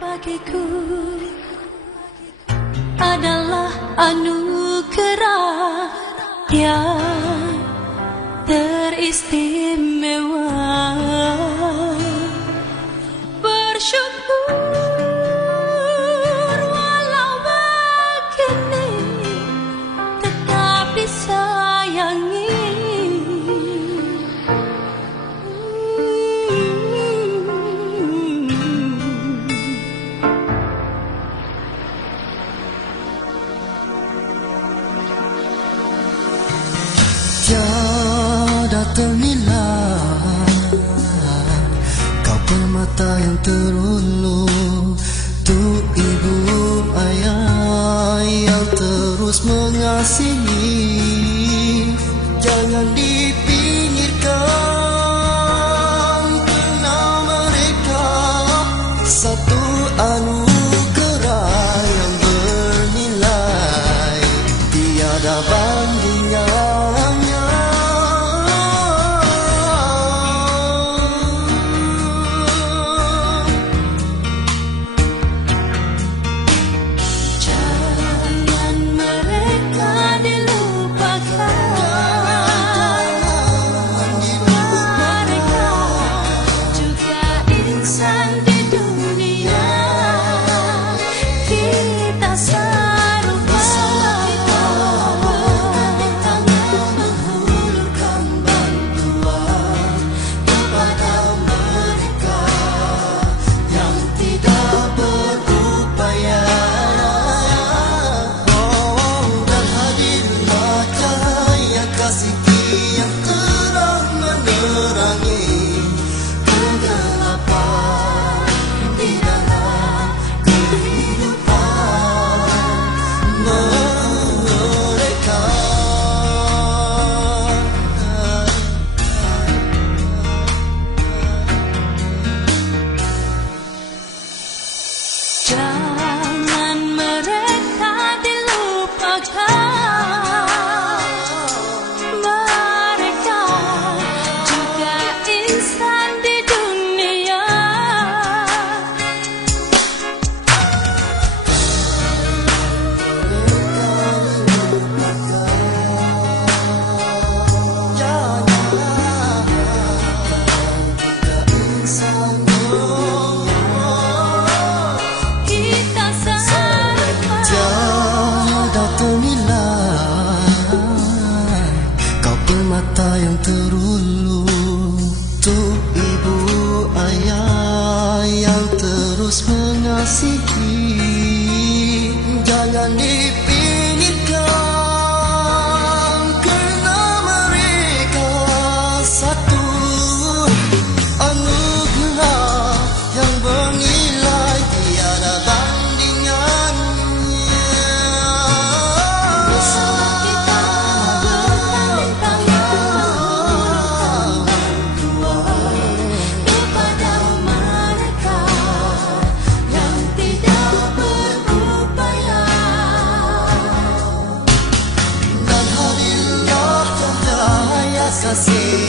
bagiku adalah anugerah yang teristimewa. tiada ternilai. Kau permata yang terulur Tu ibu ayah Yang terus mengasihi. merangi yang terlalu tu ibu ayah yang terus mengasihi assim.